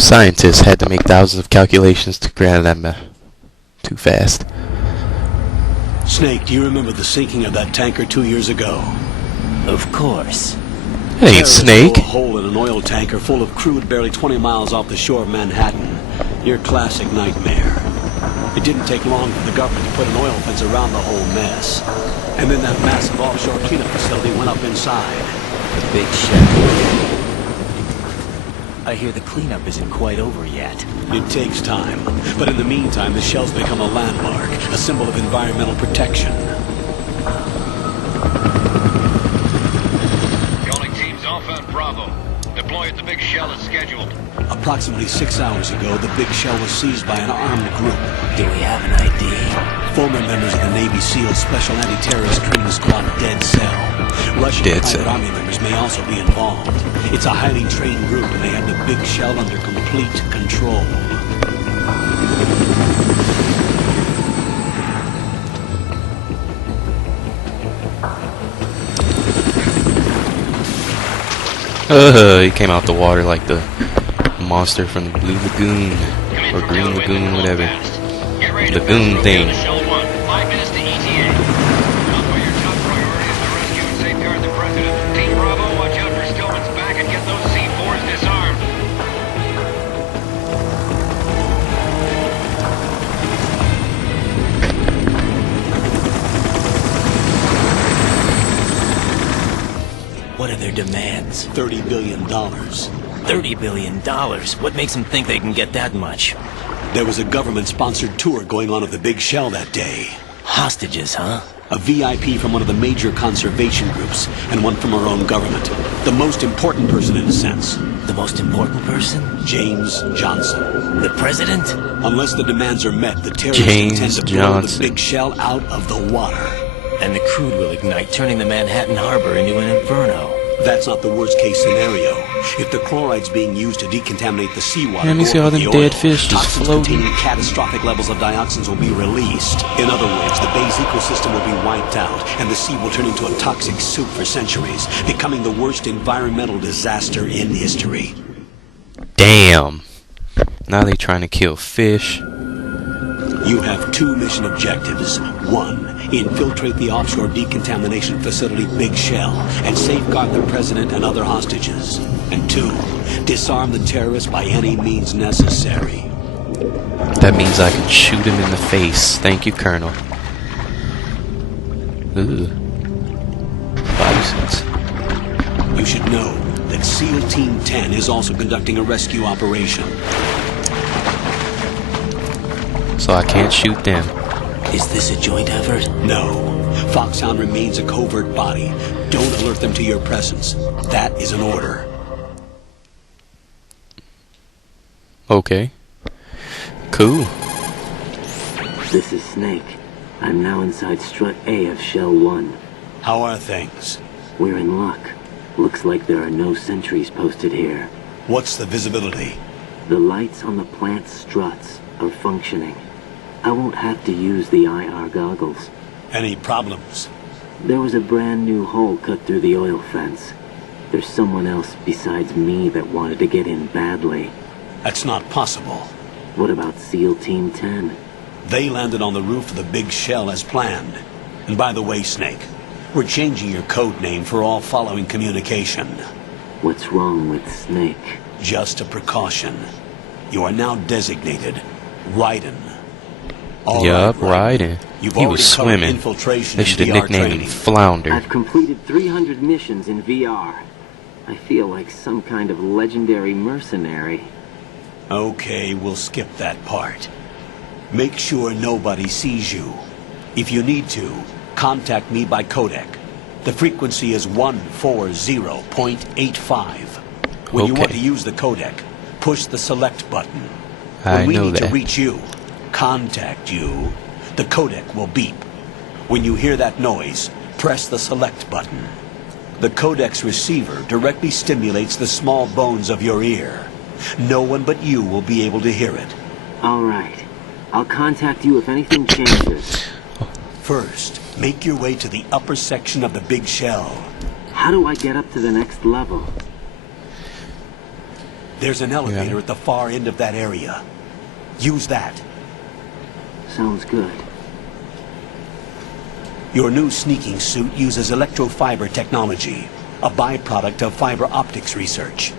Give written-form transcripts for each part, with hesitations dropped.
Scientists had to make thousands of calculations to grant them too fast. Snake, do you remember the sinking of that tanker 2 years ago? Of course. It ain't Snake. Blew a hole in an oil tanker full of crude barely 20 miles off the shore of Manhattan. Your classic nightmare. It didn't take long for the government to put an oil fence around the whole mess. And then that massive offshore cleanup facility went up inside. The big shell. I hear the cleanup isn't quite over yet. It takes time. But in the meantime, the shell's become a landmark, a symbol of environmental protection. Calling teams Alpha and Bravo. Deploy at the big shell as scheduled. Approximately 6 hours ago, the big shell was seized by an armed group. Do we have an ID? Former members of the Navy SEAL Special Anti-Terrorist Training Squad Dead Cell. Russian private army members may also be involved. It's a highly trained group, and they have the big shell under complete control. He came out the water like the monster from the Blue Lagoon or Green Lagoon, whatever. Lagoon thing. 5 minutes to ETA. Alpha, your top priority is to rescue and safeguard the president. Team Bravo, watch out for Stillman's back and get those C4s disarmed. What are their demands? $30 billion. $30 billion? What makes them think they can get that much? There was a government-sponsored tour going on of the big shell that day. Hostages, huh? A VIP from one of the major conservation groups, and one from our own government. The most important person, in a sense. The most important person? James Johnson. The president? Unless the demands are met, the terrorists intend to blow the big shell out of the water. And the crude will ignite, turning the Manhattan Harbor into an inferno. That's not the worst-case scenario. If the chloride's being used to decontaminate the seawater, let me see all them dead fish just toxins floating. containing catastrophic levels of dioxins will be released. In other words, the bay's ecosystem will be wiped out, and the sea will turn into a toxic soup for centuries, becoming the worst environmental disaster in history. Damn. Now they trying to kill fish. You have 2 mission objectives. 1, infiltrate the offshore decontamination facility Big Shell and safeguard the president and other hostages. And 2, disarm the terrorists by any means necessary. That means I can shoot him in the face. Thank you, Colonel. Ooh. Bodysuits. You should know that SEAL Team 10 is also conducting a rescue operation. So I can't shoot them. Is this a joint effort? No. Foxhound remains a covert body. Don't alert them to your presence. That is an order. Okay. Cool. This is Snake. I'm now inside Strut A of Shell 1. How are things? We're in luck. Looks like there are no sentries posted here. What's the visibility? The lights on the plant's struts are functioning. I won't have to use the IR goggles. Any problems? There was a brand new hole cut through the oil fence. There's someone else besides me that wanted to get in badly. That's not possible. What about SEAL Team 10? They landed on the roof of the Big Shell as planned. And by the way, Snake, we're changing your code name for all following communication. What's wrong with Snake? Just a precaution. You are now designated Raiden. Yup, Raiden. He was swimming. They should have nicknamed him Flounder. I've completed 300 missions in VR. I feel like some kind of legendary mercenary. Okay, we'll skip that part. Make sure nobody sees you. If you need to, contact me by codec. The frequency is 140.85. When you want to use the codec, push the select button. When we need to reach you, contact you, the codec will beep. When you hear that noise, press the select button. The codec's receiver directly stimulates the small bones of your ear. No one but you will be able to hear it. All right. I'll contact you if anything changes. First, make your way to the upper section of the Big Shell. How do I get up to the next level? There's an elevator at the far end of that area. Use that. Sounds good. Your new sneaking suit uses electrofiber technology, a byproduct of fiber optics research.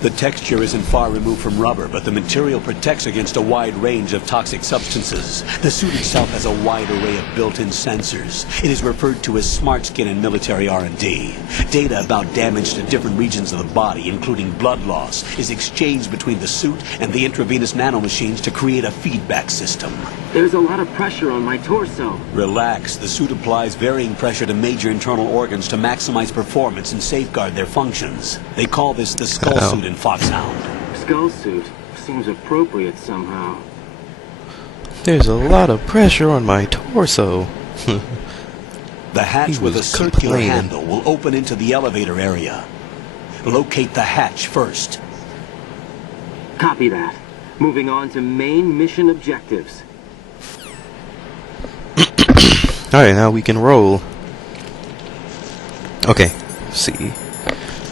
The texture isn't far removed from rubber, but the material protects against a wide range of toxic substances. The suit itself has a wide array of built-in sensors. It is referred to as smart skin in military R&D. Data about damage to different regions of the body, including blood loss, is exchanged between the suit and the intravenous nanomachines to create a feedback system. There's a lot of pressure on my torso. Relax. The suit applies varying pressure to major internal organs to maximize performance and safeguard their functions. They call this the skull suit in Foxhound. Skull suit seems appropriate somehow. There's a lot of pressure on my torso. The hatch with a circular handle will open into the elevator area. Locate the hatch first. Copy that. Moving on to main mission objectives. Alright, now we can roll. Okay, let's see.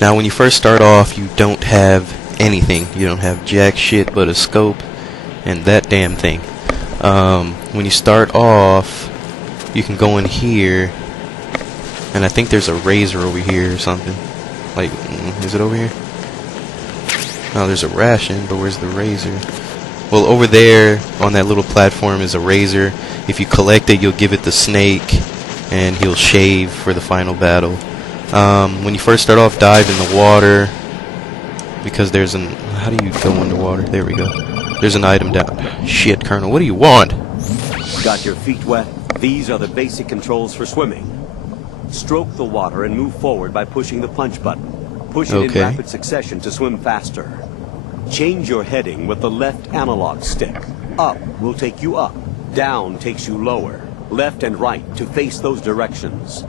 Now when you first start off, you don't have anything. You don't have jack shit but a scope and that damn thing. When you start off, you can go in here, and I think there's a razor over here or something. Like, is it over here? No, there's a ration, but where's the razor? Well, over there on that little platform is a razor. If you collect it, you'll give it the snake, and he'll shave for the final battle. When you first start off, dive in the water, because there's an... How do you go underwater? There we go. There's an item down... Shit, Colonel, what do you want? Got your feet wet? These are the basic controls for swimming. Stroke the water and move forward by pushing the punch button. Push it in rapid succession to swim faster. Change your heading with the left analog stick. Up will take you up. Down takes you lower. Left and right to face those directions.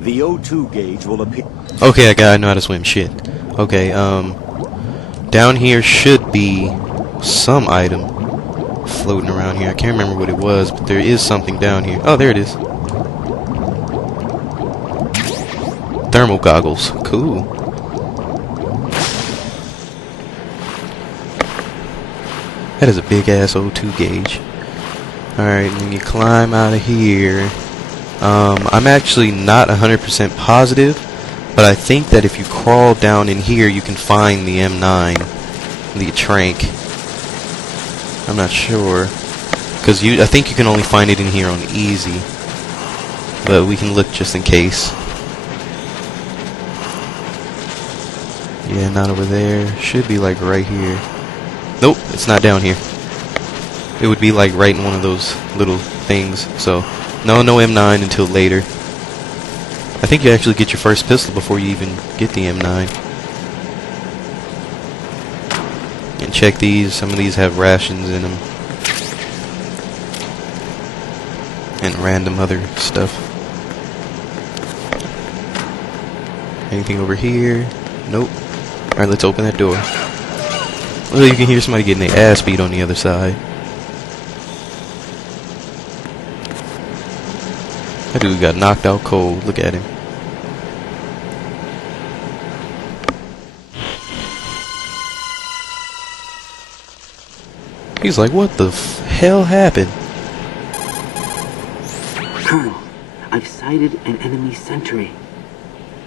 The O2 gauge will appear. Okay, I know how to swim. Shit. Okay, down here should be some item floating around here. I can't remember what it was, but there is something down here. Oh, there it is. Thermal goggles. Cool. That is a big ass O2 gauge. Alright, when you climb out of here, I'm actually not 100% positive, but I think that if you crawl down in here, you can find the M9, the trank. I'm not sure, because I think you can only find it in here on easy, but we can look just in case. Yeah, not over there. Should be like right here. Nope, it's not down here. It would be like right in one of those little things. So, no M9 until later. I think you actually get your first pistol before you even get the M9. And check these. Some of these have rations in them. And random other stuff. Anything over here? Nope. Alright, let's open that door. Well, you can hear somebody getting their ass beat on the other side. That dude got knocked out cold. Look at him. He's like, what the hell happened? Colonel, I've sighted an enemy sentry.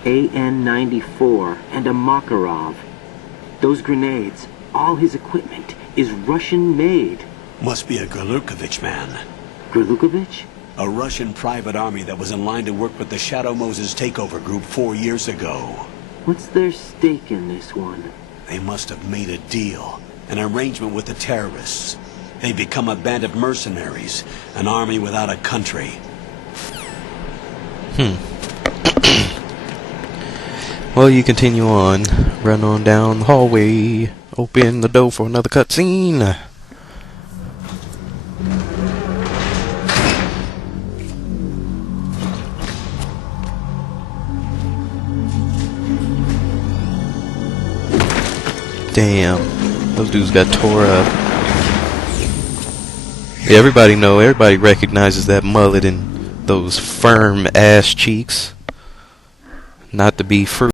AN-94 and a Makarov. Those grenades, all his equipment, is Russian-made. Must be a Gorlukovich man. Gorlukovich? A Russian private army that was in line to work with the Shadow Moses takeover group 4 years ago. What's their stake in this one? They must have made a deal, an arrangement with the terrorists. They become a band of mercenaries, an army without a country. Well, you continue on. Run on down the hallway. Open the door for another cutscene. Damn. Those dudes got tore up. Yeah, everybody recognizes that mullet and those firm ass cheeks. Not to be fruit.